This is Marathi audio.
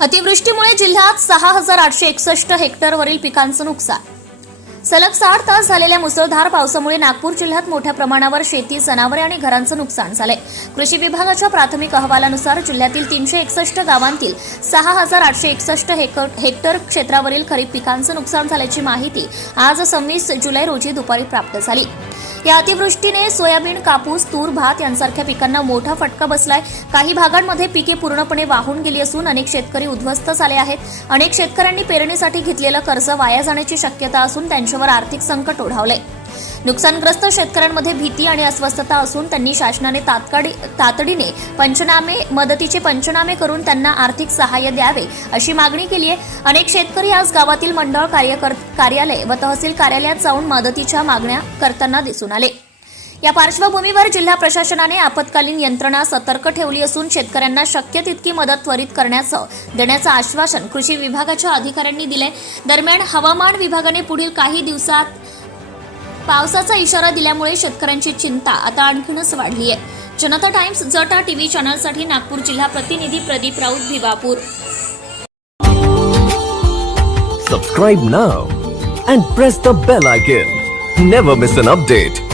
अतिवृष्टीमुळे जिल्ह्यात सहा हजार आठशे एकसष्ट हेक्टरवरील पिकांचं नुकसान. सलग साठ तास झालेल्या मुसळधार पावसामुळे नागपूर जिल्ह्यात मोठ्या प्रमाणावर शेती जनावरे आणि घरांचं नुकसान झालंय. कृषी विभागाच्या प्राथमिक अहवालानुसार जिल्ह्यातील तीनशे एकसष्ट गावांतील सहा हजार आठशे एकसष्ट हेक्टर क्षेत्रावरील खरीप पिकांचं नुकसान झाल्याची माहिती आज सव्वीस जुलै रोजी दुपारी प्राप्त झाली. या अतिवृष्टीने सोयाबीन कापूस तूर भात यांसारख्या पिकांना मोठा फटका बसलाय. काही भागांमध्ये पिके पूर्णपणे वाहून गेली असून अनेक शेतकरी उद्ध्वस्त झाले आहेत. अनेक शेतकऱ्यांनी पेरणीसाठी घेतलेलं कर्ज वाया जाण्याची शक्यता असून त्यांच्यावर आर्थिक संकट ओढावलंय. नुकसानग्रस्त शेतकऱ्यांमध्ये भीती आणि अस्वस्थता असून त्यांनी शासनाने तात्काळी तातडीने पंचनामे मदतीचे पंचनामे करून त्यांना आर्थिक सहाय्य द्यावे अशी मागणी केली आहे. अनेक शेतकरी आज गावातील मंडळ कार्यकर कार्यालय व तहसील कार्यालयात जाऊन मदतीच्या मागण्या करताना दिसून आले. या पार्श्वभूमीवर जिल्हा प्रशासनाने आपत्कालीन यंत्रणा सतर्क ठेवली असून शेतकऱ्यांना शक्य तितकी मदत त्वरित करण्याचं देण्याचं आश्वासन कृषी विभागाच्या अधिकाऱ्यांनी दिले दरम्यान हवामान विभागाने पुढील काही दिवसात पावसाचा इशारा दिल्यामुळे शेतकऱ्यांची चिंता आता आणखीनच वाढली आहे. जनता टाइम्स जटा टीव्ही चॅनलसाठी नागपूर जिल्हा प्रतिनिधी Pradeep Raut Bhiwapur. Subscribe now and press the bell icon never miss an update